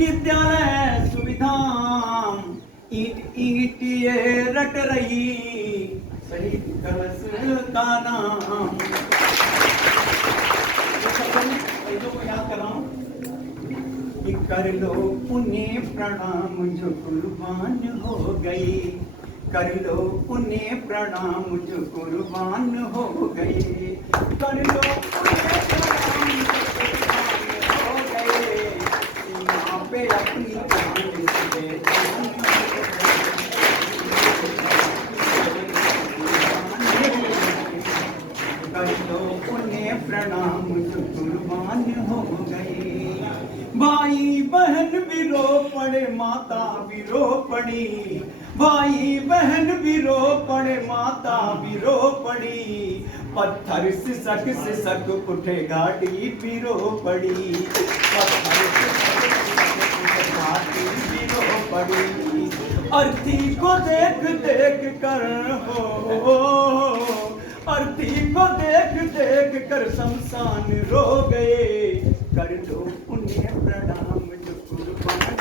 विद्यालय सुविधा ईट ईट ये रट रही शहीद दिवस का नाम। शहीदों को याद कर रहा हूं कि कर लो उन्हें प्रणाम जो कुर्बान हो गए, कर लो उन्हें प्रणाम जो कुर्बान हो गए, कर लो उन्हें प्रणाम जो कुर्बान हो गए, सीमा पे अपनी जान से जान कर लो उन्हें प्रणाम जो कुर्बान हो गए। भाई बहन भी रो पड़े, माता भी रो पड़ी, भाई बहन भी रो पड़े, माता भी रो पड़ी, पत्थर सिसक उठे घाटी भी रो पड़ी, पत्थर सिसक घाटी भी रो पड़ी। अर्थी को देख देख कर हो, अर्थी को देख देख कर शमशान रो गए, कर लो उन्हें प्रणाम जो कुर्बान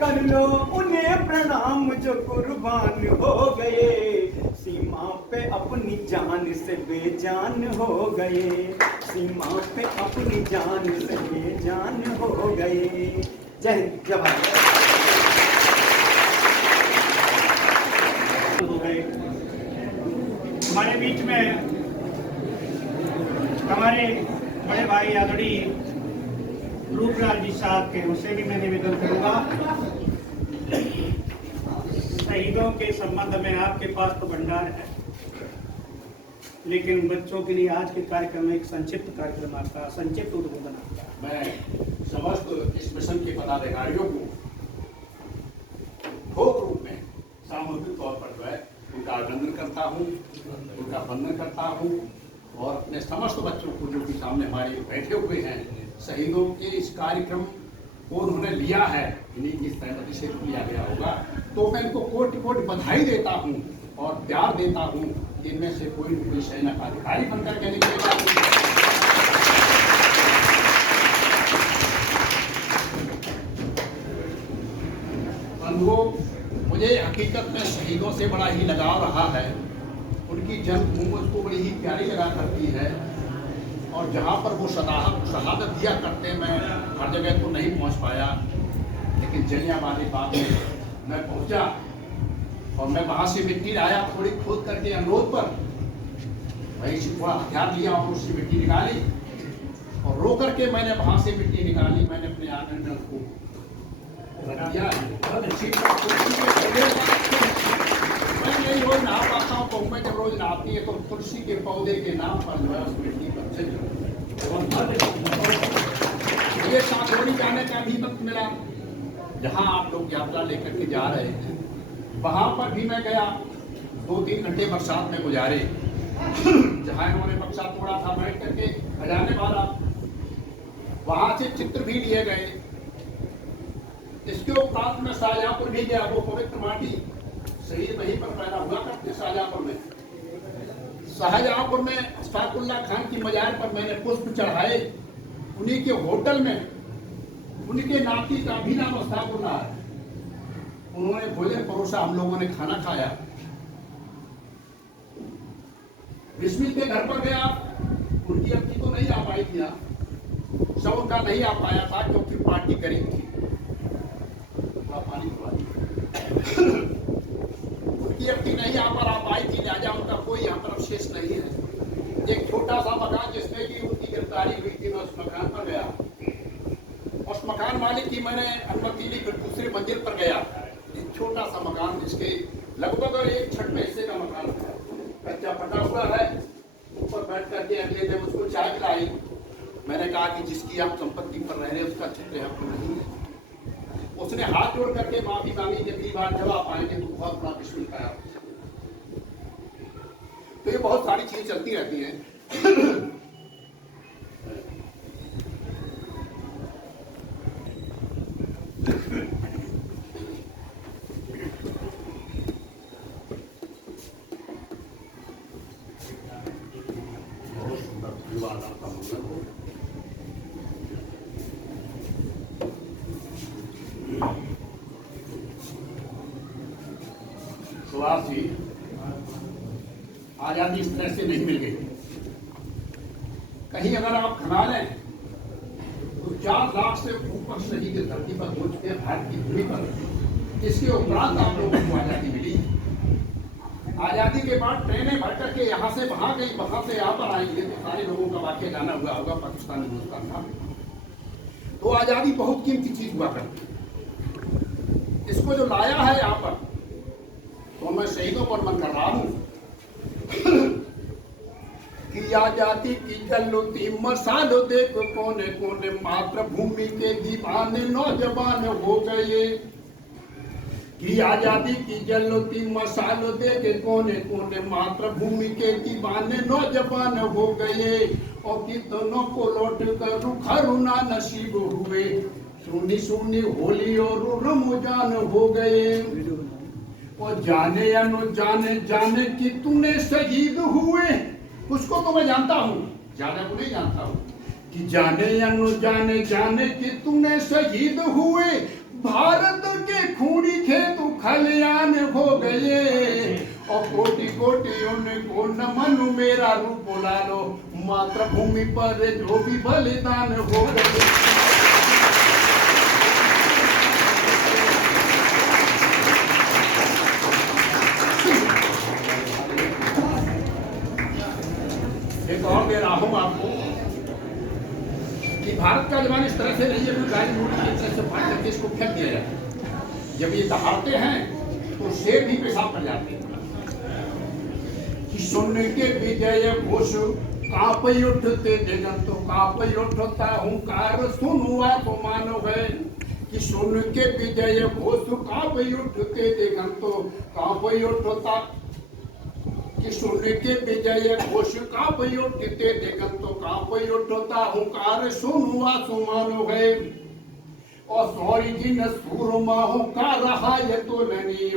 कर लो उन्हें प्रणाम जो कुर्बान हो गए, सीमा पे अपनी जान से बेजान हो गए, सीमा पे अपनी जान से बेजान हो गए। जय हिंद जय भारत। हमारे बीच में हमारे बड़े भाई आदरणीय रूपलाल जी साहब के, उनसे भी मैं निवेदन करूंगा, शहीदों के संबंध में आपके पास तो भंडार है, लेकिन बच्चों के लिए आज के कार्यक्रम में एक संक्षिप्त कार्यक्रम आपका, संक्षिप्त उद्बोधन आपका। मैं समस्त इस मिशन के पदाधिकारियों को ठोक रूप में सामूहिक तौर पर जो है उनका अभिनंदन करता हूँ, उनका वंदन करता हूँ, और अपने समस्त बच्चों को जो कि सामने हमारे बैठे हुए हैं, शहीदों के इस कार्यक्रम को उन्होंने लिया है, इन्हीं की सहमति से लिया गया होगा, तो मैं इनको कोटि कोटि बधाई देता हूँ और प्यार देता हूँ। इनमें से कोई भी सेना का अधिकारी बनकर के निकलेगा। बंधुओं, मुझे हकीकत में शहीदों से बड़ा ही लगाव रहा है, उनकी जन्मभूमि मुझको बड़ी ही प्यारी लगा करती है, और जहाँ पर वो शहादत दिया करते, मैं हर जगह तो नहीं पहुँच पाया, लेकिन जलियांवाला बाग में मैं पहुँचा और मैं वहाँ से मिट्टी लाया, थोड़ी खोद करके अनुरोध पर वहीं से थोड़ा हथियार लिया और उससे मिट्टी निकाली, और रो करके मैंने वहाँ से मिट्टी निकाली, मैंने अपने आंगन में उसको रख दिया। मैं यही रोज नहा पाता हूँ, तो मैं जब रोज नहाती है तो तुलसी के पौधे के नाम पर जो है उस मिट्टी पर मुझे सांसोड़ी जाने का भी वक्त मिला, जहाँ आप लोग यात्रा लेकर के जा रहे हैं, वहां पर भी मैं गया, 2-3 घंटे बरसात में गुजारे, जहाँ इन्होंने बक्सा तोड़ा था बैठ करके खजाने वाला, वहां से चित्र भी लिए गए। इसके उपरांत में शाहजहांपुर भी गया, वो पवित्र माटी शहीद वहीं पर पैदा हुआ करते शाहजहांपुर में। शाहजहांपुर में अशफाकुल्लाह खान की मजार पर मैंने पुष्प चढ़ाए, उन्हीं के होटल में उनके नाती का भी नाम अशफाकुल्लाह है, उन्होंने भोजन परोसा, हम लोगों ने खाना खाया। बिस्मिल के घर पर गया, उनकी अक्ति तो नहीं आ पाई थी, सब उनका नहीं आ पाया था क्योंकि पार्टी गरीब थी। पानी उनकी अक्ति नहीं आ पाई थी, लिहाजा उनका कोई यहाँ पर अवशेष नहीं है। एक छोटा सा मकान जिसमें कि उनकी गिरफ्तारी हुई थी, मैं उस मकान पर गया, उस मकान मालिक की मैंने अनुमति ली, फिर दूसरे मंजिल पर गया, एक छोटा सा मकान जिसके लगभग 1/6 हिस्से का मकान था, कच्चा पटा हुआ है, ऊपर बैठ करके अगले दिन उसको चाय पिलाई। मैंने कहा कि जिसकी आप संपत्ति पर रह रहे उसका चित्र आपको नहीं है। उसने हाथ जोड़ करके माफी मांगी कि अगली बार जब आप आएंगे तो बहुत बड़ा बिस्मिल खाया। तो ये बहुत सारी चीजें चलती रहती हैं। बहुत सुंदर बहुत धन्यवाद, आपका मंगल हो। सुभाष जी, आजादी इस तरह से नहीं मिल गई। कहीं अगर आप खना लें तो 4 लाख से ऊपर शहीद धरती पर हो चुके भारत की भूमि पर। इसके उपरांत आप लोगों को आजादी मिली। आजादी के बाद ट्रेनें भर करके यहाँ से वहां गई, वहां से यहाँ पर आएंगे तो सारे लोगों का वाक्य जाना हुआ होगा, पाकिस्तान हिंदुस्तान था। तो आजादी बहुत कीमती चीज हुआ करती। इसको जो लाया है यहाँ पर, तो मैं शहीदों पर मन कर रहा हूँ कि आजादी की जलती मसालो देखो कोने कोने, मातृभूमि के दीवाने नौजवान हो गए। कि आजादी की जलती मसालो देखे कोने कोने, मातृभूमि के दीवाने नौजवान हो गए। और कितनों को लौट कर रुखरुना नसीब हुए, सुनी सुनी होली और रमजान हो गए। और जाने या न जाने जाने कि तूने शहीद हुए, उसको तो मैं जानता हूँ, ज्यादा को नहीं जानता हूँ। कि जाने या न जाने जाने कि तूने शहीद हुए, भारत के खूनी खेत खलियान हो गए। और कोटि कोटियों ने को नमन मेरा रूप ला लो, मातृभूमि पर जो भी बलिदान हो गए। एक और दे रहा हूं आपको कि भारत का जवान इस तरह से नहीं है कि गाड़ी मोड़ी की तरह से फाड़ करके इसको फेंक दिया जाए। जब ये दहाड़ते हैं तो शेर भी पेशाब कर जाते हैं। कि सुन के विजय घोष कांप उठते जगन, तो कांप उठता हुंकार सुनुआ तो मानो है। कि सुन के विजय घोष कांप उठते जगन, तो कांप उठता। कि सुन के विजय घोष कांप उठते जगन, तो कांप उठता हुंकार सुनुआ सुमानो है। और सौरी जिन सूरमाओं का रहा ये तो नहीं,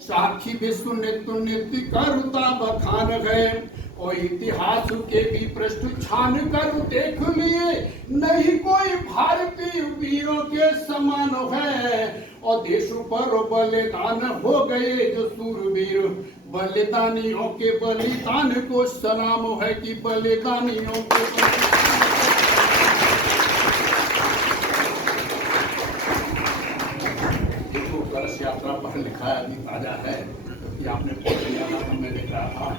साक्षी विश्व नित्य करता बखान है। और इतिहास के भी पृष्ठ छान कर देख लिए, नहीं कोई भारतीय वीरों के समान है। और देश पर बलिदान हो गए जो सूरवीर, बलिदानियों के बलिदान को सलाम है। कि बलिदानियों के कलश यात्रा पर लिखा है, अभी ताजा है कि आपने पढ़ लिया था, मैं देख रहा था।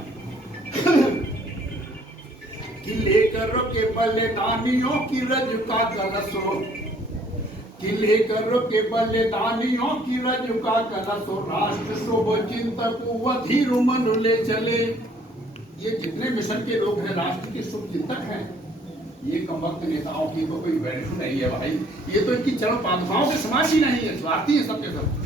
कि लेकर के बलिदानियों की रज का कलशो, कि लेकर के बलिदानियों की रज का कलशो, राष्ट्र शोभ चिंतक अधीर मन ले चले। ये जितने मिशन के लोग हैं, राष्ट्र के शुभ चिंतक हैं। ये कमबख्त नेताओं की तो कोई वैल्यू नहीं है भाई। ये तो इनकी चरण पादुकाओं के समाज ही नहीं है, स्वार्थी है सबके सब।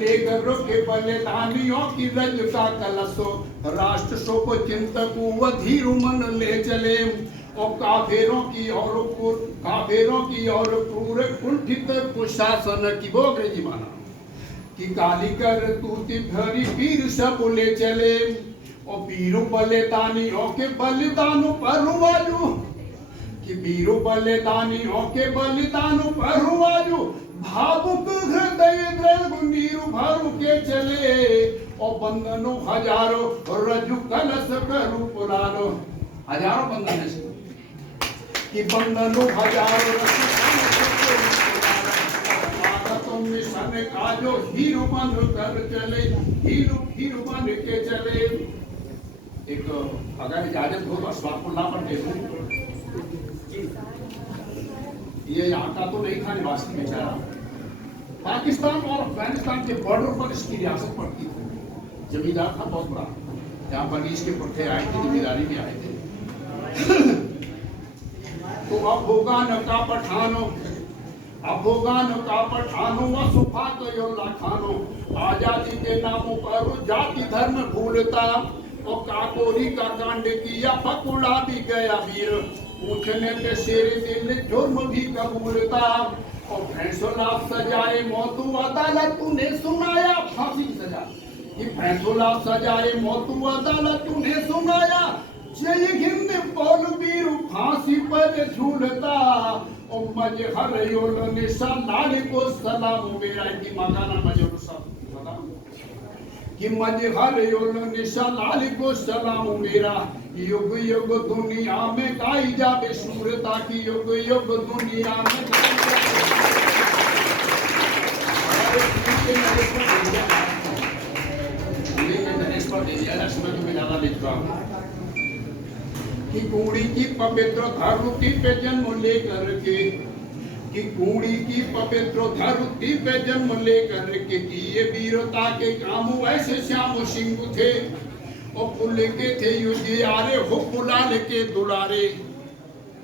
लेकर के बलिदानियों की रज का कलशो, राष्ट्र शोभ चिंतक अधीर मन ले चले। और काफिरों की और क्रूर कुंठित कुशासन की, वो अंग्रेजी माना। कि काली कर तूती भरी वीर सब ले चले। और वीरू बलिदानियों के बलिदान पर हुआजू, कि वीरू बलिदानियों के बलिदान पर हुआजू, भावुक हृदय द्रव नीरु भरु के चले। और बंधनों हजारों रजु कलश करू पुरानो, हजारों बंधन है। कि बंधनों हजारों मिशन का जो हीरो बन कर चले, हीरो बन के चले। एक अगर इजाजत हो तो अशफाकुल्लाह पर देखूं, ये यहाँ का तो नहीं था निवासी बेचारा, पाकिस्तान और अफगानिस्तान के बॉर्डर पर इसकी रियासत पड़ती थी। जमींदार था बहुत बड़ा, यहाँ पर इसके पुरखे आए थे, जमींदारी में आए थे। तो अब होगा न का पठानो, अब होगा न का पठानो, वसुफा तो योला खानो। आजादी के नामों पर जाति धर्म भूलता, और काकोरी का कांड किया पकड़ा भी गया वीर। पूछने पे शेर दिल जुर्म भी कबूलता। और फैसला सजाए मौत अदालत तूने सुनाया फांसी की सजा। कि फैसला सजाए मौतू अदालत उन्हें सुनाया, जय हिंद बोल वीर फांसी पर झूलता, और मजहर योल निशा लाल को सलाम मेरा, की मकाना मजहर सब कि मजहर योल निशा लाल को सलाम मेरा, युग युग दुनिया में गाई जावे शूरता की, युग युग दुनिया में गाई जावे। कि कुड़ी की पवित्र धरती पे जन्म लेकर के, कि कुड़ी की पवित्र धरती पे जन्म लेकर के किए वीरता के काम ऐसे श्याम सिंह थे, और पुल के थे युजियारे हो पुलाल के दुलारे,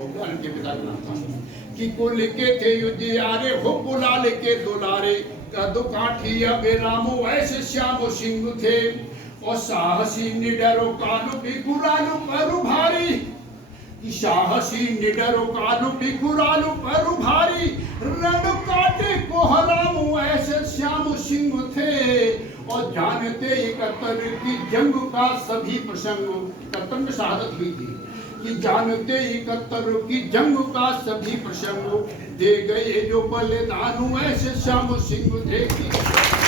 के पिता का नाम था, कि कुल के थे युजियारे हो पुलाल के दुलारे, कद काठी अबे रामो ऐसे श्याम सिंह थे, और साहसी निडरो कालू बिकुरालू परु भारी, कि साहसी निडरो कालू बिकुरालू परु भारी, रण काटे को हरामू ऐसे श्याम सिंह थे, और जानते 71 की जंग का सभी प्रसंग, कतंग शहादत हुई थी, कि जानते 71 की जंग का सभी प्रसंग, दे गए जो बलिदान ऐसे श्याम सिंह थे।